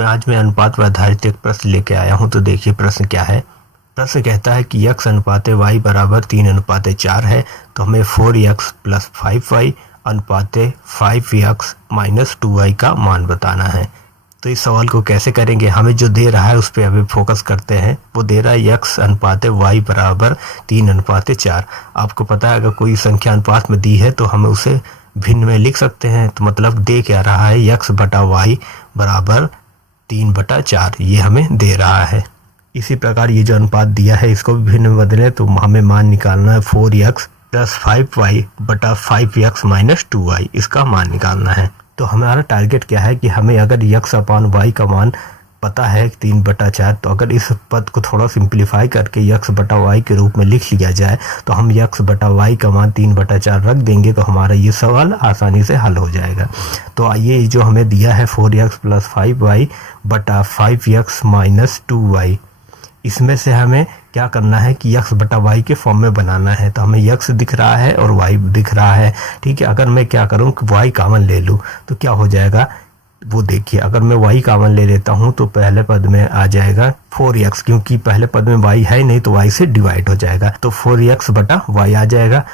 आज मैं अनुपात पर आधारित एक प्रश्न लेके आया हूँ। तो देखिए प्रश्न क्या है। प्रश्न कहता है कि x अनुपात y बराबर 3:4 है, तो हमें 4x प्लस 5y अनुपात 5x माइनस 2y का मान बताना है। तो इस सवाल को कैसे करेंगे, हमें जो दे रहा है उस पर अभी फोकस करते हैं। वो दे रहा है x अनुपात y बराबर 3:4। आपको पता है अगर कोई संख्या अनुपात में दी है तो हमें उसे भिन्न में लिख सकते हैं। तो मतलब दे क्या रहा है, x बटा y बराबर 3/4 ये हमें दे रहा है। इसी प्रकार ये जो अनुपात दिया है इसको भी भिन्न में बदले तो हमें मान निकालना है 4x प्लस 5y बटा 5x माइनस 2y, इसका मान निकालना है। तो हमारा टारगेट क्या है कि हमें अगर x अपान y का मान पता है 3/4, तो अगर इस पद को थोड़ा सिंप्लीफाई करके x बटा y के रूप में लिख लिया जाए तो हम x बटा y का मान 3/4 रख देंगे तो हमारा ये सवाल आसानी से हल हो जाएगा। तो आइए जो हमें दिया है 4x प्लस 5y बटा 5x माइनस 2y, इसमें से हमें क्या करना है कि x बटा y के फॉर्म में बनाना है। तो हमें x दिख रहा है और y दिख रहा है, ठीक है। अगर मैं क्या करूं कि y कॉमन ले लूं तो क्या हो जाएगा, वो देखिए। अगर मैं y कॉमन ले लेता हूं तो पहले पद में आ जाएगा 4x, क्योंकि पहले पद में y है नहीं तो y से डिवाइड हो जाएगा। तो 4x बटा y आ जाएगा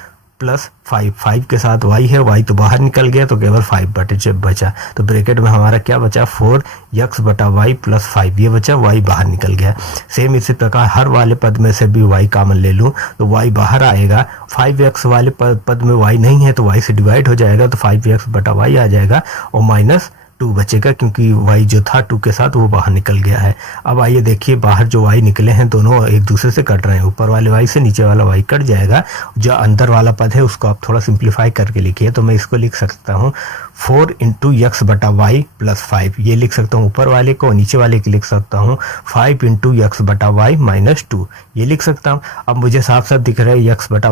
प्लस 5 के साथ y है, y तो बाहर निकल गया तो केवल 5 बचा। तो ब्रैकेट में हमारा क्या बचा, 4x बटा y प्लस 5 ये बचा, y बाहर निकल गया। सेम इसी प्रकार हर वाले पद में से भी y कॉमन ले लूँ तो y बाहर आएगा। 5x वाले पद में y नहीं है तो y से डिवाइड हो जाएगा तो 5x बटा y आ जाएगा और माइनस 2 बचेगा, क्योंकि y जो था 2 के साथ वो बाहर निकल गया है। अब आइए देखिए बाहर जो y निकले हैं दोनों एक दूसरे से कट रहे हैं। ऊपर वाले y से नीचे वाला y कट जाएगा। जो अंदर वाला पद है उसको आप थोड़ा सिंप्लीफाई करके लिखिए। तो मैं इसको लिख सकता हूँ 4 इंटू x बटा y प्लस 5, ये लिख सकता हूँ ऊपर वाले को। नीचे वाले को लिख सकता हूँ 5 इंटू x बटा y माइनस 2, ये लिख सकता हूँ। अब मुझे साफ साफ दिख रहा है x बटा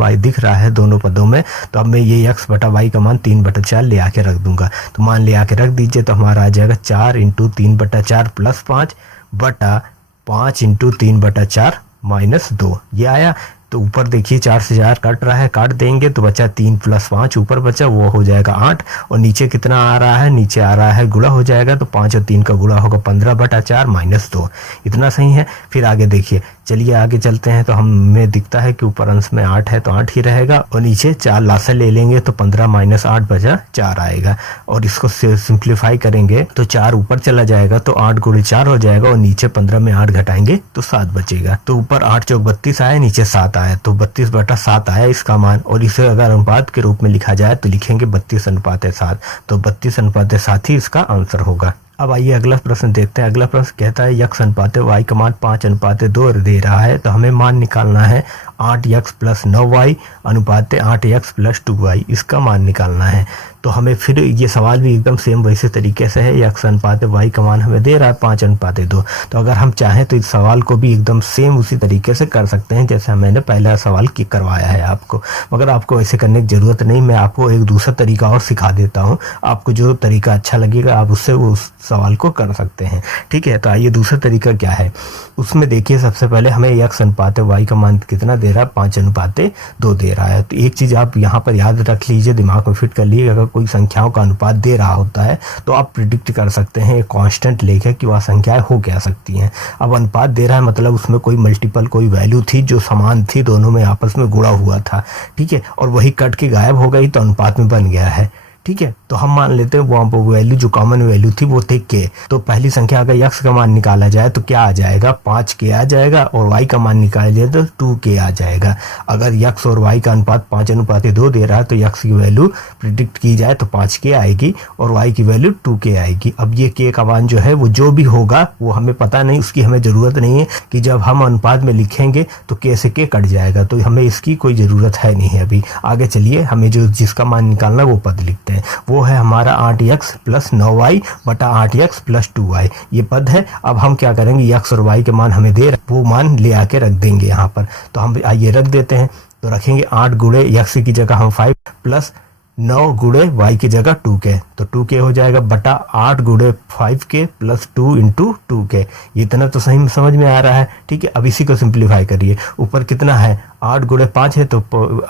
y दिख रहा है दोनों पदों में। तो अब मैं ये x बटा y का मान 3/4 ले आके रख दूंगा। तो मान ले आके रख दीजिए तो हमारा आ जाएगा 4 इंटू 3/4 प्लस 5 बटा 5 इंटू 3/4 माइनस 2, ये आया। तो ऊपर देखिए 4 से 4 कट रहा है, काट देंगे तो बचा 3 प्लस 5 ऊपर बचा वो हो जाएगा 8। और नीचे कितना आ रहा है, नीचे आ रहा है गुणा हो जाएगा तो 5 और 3 का गुणा होगा 15/4 माइनस 2, इतना सही है। फिर आगे देखिए, चलिए आगे चलते हैं। तो हमें दिखता है कि ऊपर अंश में 8 है तो 8 ही रहेगा और नीचे 4 लासा ले लेंगे तो 15 माइनस 8 बचा 4 आएगा। और इसको सिंप्लीफाई करेंगे तो 4 ऊपर चला जाएगा तो 8 गुणे 4 हो जाएगा और नीचे 15 में 8 घटाएंगे तो 7 बचेगा। तो ऊपर 8 चौक 32 आया, नीचे 7 आया तो 32/7 आया इसका मान। और इसे अगर अनुपात के रूप में लिखा जाए तो लिखेंगे 32:7, तो 32:7 ही इसका आंसर होगा। अब आइए अगला प्रश्न देखते हैं। अगला प्रश्न कहता है x अनुपात y का मान 5:2 दे रहा है, तो हमें मान निकालना है 8x प्लस 9y अनुपात 8x प्लस 2y, इसका मान निकालना है। तो हमें फिर ये सवाल भी एकदम सेम वैसे तरीके से है। x अनुपात y का मान हमें दे रहा है 5:2। तो अगर हम चाहें तो इस सवाल को भी एकदम सेम उसी तरीके से कर सकते हैं जैसे मैंने पहला सवाल की करवाया है आपको। मगर आपको ऐसे करने की ज़रूरत नहीं, मैं आपको एक दूसरा तरीका और सिखा देता हूँ। आपको जो तरीका अच्छा लगेगा आप उससे उस सवाल को कर सकते हैं, ठीक है। तो आइए दूसरा तरीका क्या है, उसमें देखिए सबसे पहले हमें x अनुपात y का मान कितना दे रहा है, 5:2 दे रहा है। तो एक चीज़ आप यहाँ पर याद रख लीजिए, दिमाग में फिट कर लीजिए। अगर कोई संख्याओं का अनुपात दे रहा होता है तो आप प्रिडिक्ट कर सकते हैं एक कांस्टेंट लेकर कि वह संख्याएं हो क्या सकती हैं। अब अनुपात दे रहा है मतलब उसमें कोई मल्टीपल कोई वैल्यू थी जो समान थी, दोनों में आपस में गुणा हुआ था, ठीक है। और वही कट के गायब हो गई तो अनुपात में बन गया है, ठीक है। तो हम मान लेते हैं वहाँ पर वैल्यू जो कॉमन वैल्यू थी वो थी k। तो पहली संख्या अगर x का मान निकाला जाए तो क्या आ जाएगा, 5k आ जाएगा। और y का मान निकाला जाए तो 2k आ जाएगा। अगर x और y का अनुपात 5:2 दे रहा है तो x की वैल्यू प्रिडिक्ट की जाए तो 5k आएगी और y की वैल्यू 2k आएगी। अब ये k का मान जो है वो जो भी होगा वो हमें पता नहीं, उसकी हमें ज़रूरत नहीं है कि जब हम अनुपात में लिखेंगे तो k से k कट जाएगा, तो हमें इसकी कोई ज़रूरत है नहीं है अभी। आगे चलिए, हमें जो जिसका मान निकालना वो पद लिखते हैं। वो है हमारा 8x प्लस 9y बटा 8x प्लस 2y, ये पद है। अब हम क्या करेंगे, x और y के मान हमें दे वो मान ले आके रख देंगे यहाँ पर। तो हम आइए रख देते हैं। तो रखेंगे 8 गुणे x की जगह हम 5 प्लस 9 गुणे y की जगह 2k, तो 2k हो जाएगा बटा 8 गुणे 5k प्लस 2 इंटू 2k। इतना तो सही समझ में आ रहा है, ठीक है। अब इसी को सिंप्लीफाई करिए। ऊपर कितना है, 8 गुणे 5 है तो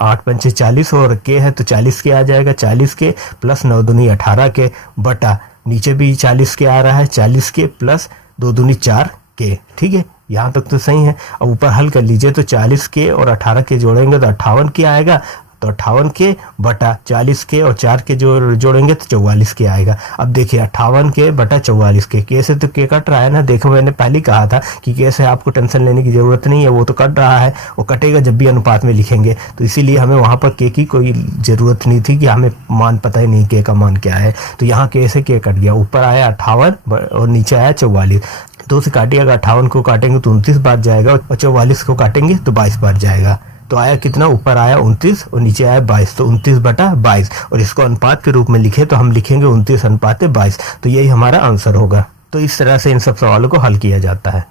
8 पंचे 40 और k है तो 40k आ जाएगा। 40k प्लस 9 दूनी 18k बटा नीचे भी 40 के आ रहा है, 40 के प्लस 2 दूनी 4 के, ठीक है, यहाँ तक तो सही है। अब ऊपर हल कर लीजिए तो 40 के और 18 के जोड़ेंगे तो 58 के आएगा, तो 58 के बटा 40 के और 4 के जो जोड़ेंगे तो 44 के आएगा। अब देखिए 58 के बटा 44 के से तो के कट रहा है ना। देखो मैंने पहले कहा था कि के से आपको टेंशन लेने की ज़रूरत नहीं है, वो तो कट रहा है, वो कटेगा जब भी अनुपात में लिखेंगे, तो इसीलिए हमें वहाँ पर के की कोई ज़रूरत नहीं थी कि हमें मान पता ही नहीं के का मान क्या है। तो यहाँ के से के कट गया, ऊपर आया 58 और नीचे आया 44। 2 से काटिए, अगर 58 को काटेंगे तो 29 बार जाएगा और 44 को काटेंगे तो 22 बार जाएगा। तो आया कितना, ऊपर आया 29 और नीचे आया 22, तो 29 बटा 22, और इसको अनुपात के रूप में लिखे तो हम लिखेंगे 29 अनुपात 22। तो यही हमारा आंसर होगा। तो इस तरह से इन सब सवालों को हल किया जाता है।